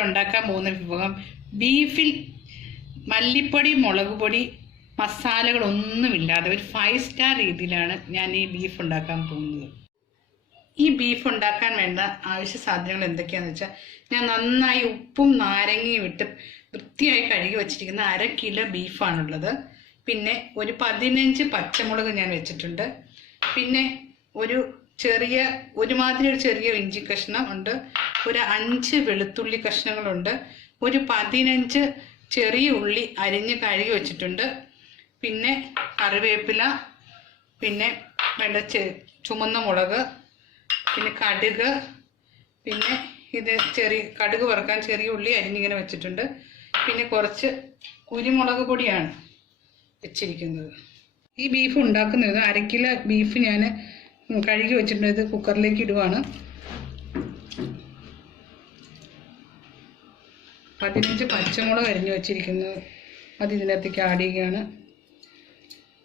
ഞാനിവിടെ ഉണ്ടാക്കാൻ പോകുന്ന വിഭവം ബീഫിൽ മല്ലിപ്പൊടി, മുളക് പൊടി, മസാലകളൊന്നുമില്ലാതെ ഒരു 5 സ്റ്റാർ രീതിയിലാണ് ഞാൻ ഈ ബീഫ് ഉണ്ടാക്കാൻ പോകുന്നത്. ഈ ബീഫ് ഉണ്ടാക്കാൻ വേണ്ട ആവശ്യ സാധനങ്ങൾ എന്തൊക്കെയാണെന്ന് വെച്ചാൽ, ഞാൻ നന്നായി ഉപ്പും നാരങ്ങയും ഇട്ട് വൃത്തിയായി കഴുകി വച്ചിരിക്കുന്ന 1/2 കിലോ ബീഫാണുള്ളത്. പിന്നെ ഒരു 15 പച്ചമുളക് ഞാൻ വെച്ചിട്ടുണ്ട്. പിന്നെ ഒരുമാതിരി ഒരു ചെറിയ ഇഞ്ചി കഷ്ണം ഉണ്ട്. ഒരു 5 വെളുത്തുള്ളി കഷ്ണങ്ങളുണ്ട്. ഒരു 15 ചെറിയ ഉള്ളി അരിഞ്ഞ് കഴുകി വെച്ചിട്ടുണ്ട്. പിന്നെ കറിവേപ്പില, പിന്നെ വേണ്ട ചുമന്ന മുളക്, പിന്നെ കടുക്, പിന്നെ ഇത് കടുക് വറുക്കാൻ ചെറിയ ഉള്ളി അരിഞ്ഞിങ്ങനെ വെച്ചിട്ടുണ്ട്. പിന്നെ കുറച്ച് കുരുമുളക് പൊടിയാണ് വെച്ചിരിക്കുന്നത്. ഈ ബീഫ് ഉണ്ടാക്കുന്നത് 1/2 കിലോ ബീഫ് ഞാൻ കഴുകി വെച്ചിട്ടുണ്ട്. ഇത് കുക്കറിലേക്ക് ഇടുവാണ്. 15 പച്ചമുളക് അരിഞ്ഞു വെച്ചിരിക്കുന്നത് അത് ഇതിനകത്തേക്ക് ആഡ് ചെയ്യുകയാണ്.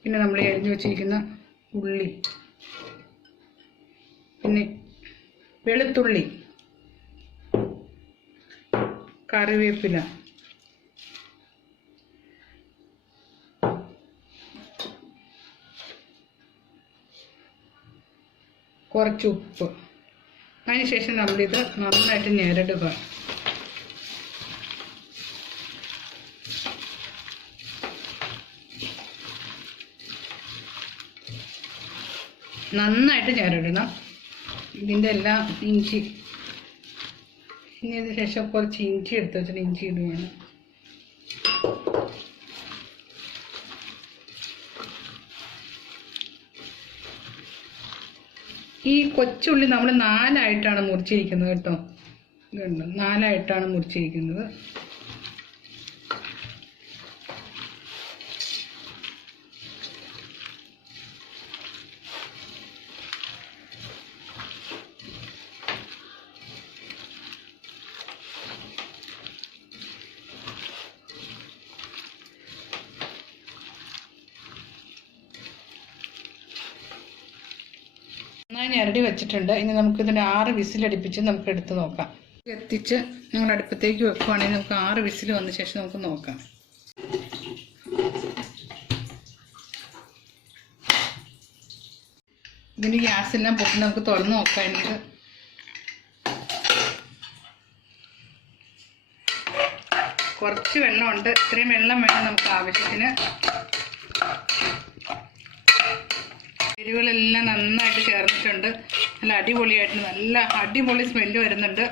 പിന്നെ നമ്മൾ അരിഞ്ഞു വെച്ചിരിക്കുന്ന ഉള്ളി, പിന്നെ വെളുത്തുള്ളി, കറിവേപ്പില, കുറച്ച് ഉപ്പ്. അതിനുശേഷം നമ്മളിത് നന്നായിട്ട് ഞെരടുക. നന്നായിട്ട് ഞെരടണം. ഇതിൻ്റെ എല്ലാം ഇഞ്ചി, ഇനി അതിന് ശേഷം കുറച്ച് ഇഞ്ചി എടുത്ത് വെച്ചിട്ട് ഇഞ്ചി ഇടുകയാണ്. ഈ കൊച്ചുള്ളി നമ്മൾ 4ആയിട്ടാണ് മുറിച്ചിരിക്കുന്നത് കേട്ടോ. ഇതുണ്ട്, 4ആയിട്ടാണ് മുറിച്ചിരിക്കുന്നത്. നന്നായി ഞെരടി വെച്ചിട്ടുണ്ട്. ഇനി നമുക്കിതിൻ്റെ 6 വിസിലടിപ്പിച്ച് നമുക്ക് എടുത്ത് നോക്കാം. എത്തിച്ച് ഞങ്ങൾ അടുപ്പത്തേക്ക് വെക്കുവാണെങ്കിൽ നമുക്ക് 6 വിസിൽ വന്ന ശേഷം നമുക്ക് നോക്കാം. ഇതിൻ്റെ ഗ്യാസെല്ലാം പൊട്ടി നമുക്ക് തുറന്ന് നോക്കാം. എനിക്ക് കുറച്ച് വെള്ളമുണ്ട്. ഇത്രയും വെള്ളം വേണം നമുക്ക് ആവശ്യത്തിന്. എരിവുകളെല്ലാം നന്നായിട്ട് ചേർന്നിട്ടുണ്ട്. നല്ല അടിപൊളി സ്മെല്ല് വരുന്നുണ്ട്.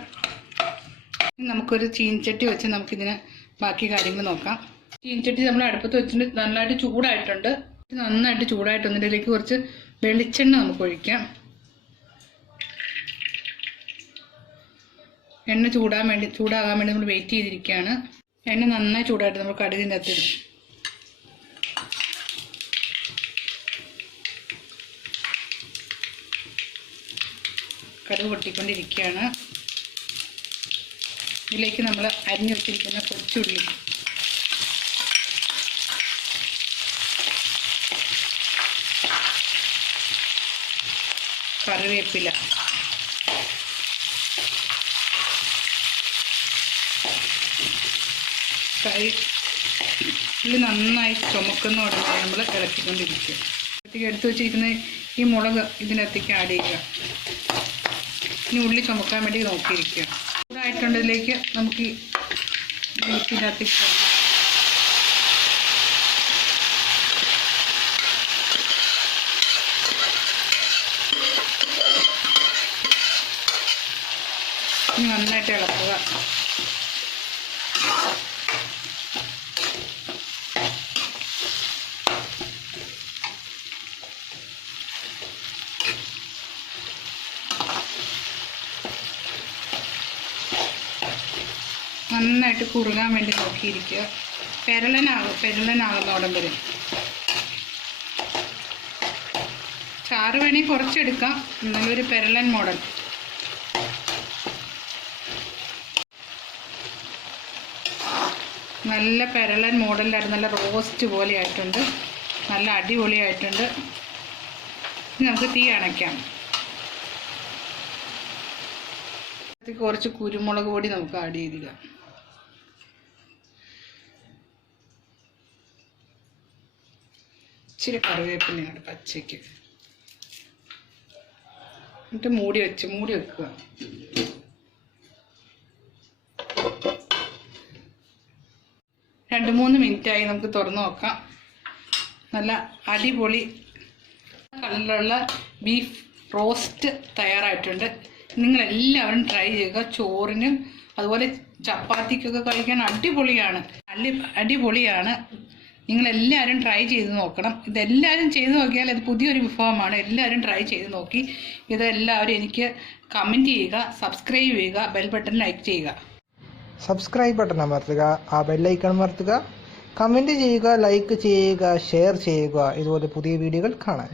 നമുക്കൊരു ചീനച്ചട്ടി വെച്ച് നമുക്കിതിന് ബാക്കി കാര്യങ്ങൾ നോക്കാം. ചീനച്ചട്ടി നമ്മൾ അടുപ്പത്ത് വെച്ചിട്ട് നന്നായിട്ട് ചൂടായിട്ടുണ്ട്. നന്നായിട്ട് ചൂടായിട്ടുണ്ട്. ഇതിലേക്ക് കുറച്ച് വെളിച്ചെണ്ണ നമുക്ക് ഒഴിക്കാം. എണ്ണ ചൂടാകാൻ വേണ്ടി നമ്മൾ വെയിറ്റ് ചെയ്തിരിക്കുകയാണ്. എണ്ണ നന്നായി ചൂടായിട്ട് നമ്മൾ കടുകിൻ്റെ അകത്തിടും. കടുക് പൊട്ടിക്കൊണ്ടിരിക്കുകയാണ്. ഇതിലേക്ക് നമ്മൾ അരിഞ്ഞു വെച്ചിരിക്കുന്ന കൊച്ചുള്ളി, കറിവേപ്പില, ഉള്ളി നന്നായി ചുമക്കുന്ന ഉടനെ നമ്മൾ ഇളക്കിക്കൊണ്ടിരിക്കുക. എടുത്തു വെച്ചിരിക്കുന്ന ഈ മുളക് ഇതിനകത്തേക്ക് ആഡ് ചെയ്യുക. ഇനി ഉള്ളി ചുമക്കാൻ വേണ്ടി നോക്കിയിരിക്കുക. ചൂടായിട്ടുണ്ട്. ഇതിലേക്ക് നമുക്ക് ബീഫിനകത്തേക്ക് നന്നായിട്ട് ഇളക്കുക. നന്നായിട്ട് കുറുകാൻ വേണ്ടി നോക്കിയിരിക്കുക. പെരളനാകുന്നോടം വരെ. ചാറ് വേണമെങ്കിൽ കുറച്ചെടുക്കാം. നല്ലൊരു പെരളൻ മോഡൽ. നല്ല പെരളൻ മോഡലായിട്ട് നല്ല റോസ്റ്റ് പോലെ ആയിട്ടുണ്ട്. നല്ല അടിപൊളിയായിട്ടുണ്ട്. ഇനി നമുക്ക് തീ അണയ്ക്കാം. കുറച്ച് കുരുമുളക് പൊടി നമുക്ക് ആഡ് ചെയ്തിടാം. ഇച്ചിരി കറിവേപ്പിലയാണ് പച്ചയ്ക്ക്. എന്നിട്ട് മൂടി വെക്കുക. രണ്ട് മൂന്ന് മിനിറ്റായി, നമുക്ക് തുറന്നു നോക്കാം. നല്ല അടിപൊളി കളറിലുള്ള ബീഫ് റോസ്റ്റ് തയ്യാറായിട്ടുണ്ട്. നിങ്ങളെല്ലാവരും ട്രൈ ചെയ്യുക. ചോറിനും അതുപോലെ ചപ്പാത്തിക്കൊക്കെ കഴിക്കാൻ അടിപൊളിയാണ്. നിങ്ങളെല്ലാവരും ട്രൈ ചെയ്ത് നോക്കണം. ഇതെല്ലാവരും ചെയ്ത് നോക്കിയാൽ ഇത് പുതിയൊരു വിഭവമാണ്. എല്ലാവരും ട്രൈ ചെയ്ത് നോക്കി ഇതെല്ലാവരും എനിക്ക് കമൻറ്റ് ചെയ്യുക, സബ്സ്ക്രൈബ് ചെയ്യുക, ബെൽ ബട്ടൺ ലൈക്ക് ചെയ്യുക. സബ്സ്ക്രൈബ് ബട്ടൺ അമർത്തുക, ആ ബെല്ലൈക്കൺ അമർത്തുക, കമൻറ്റ് ചെയ്യുക, ലൈക്ക് ചെയ്യുക, ഷെയർ ചെയ്യുക. ഇതുപോലെ പുതിയ വീഡിയോകൾ കാണാൻ.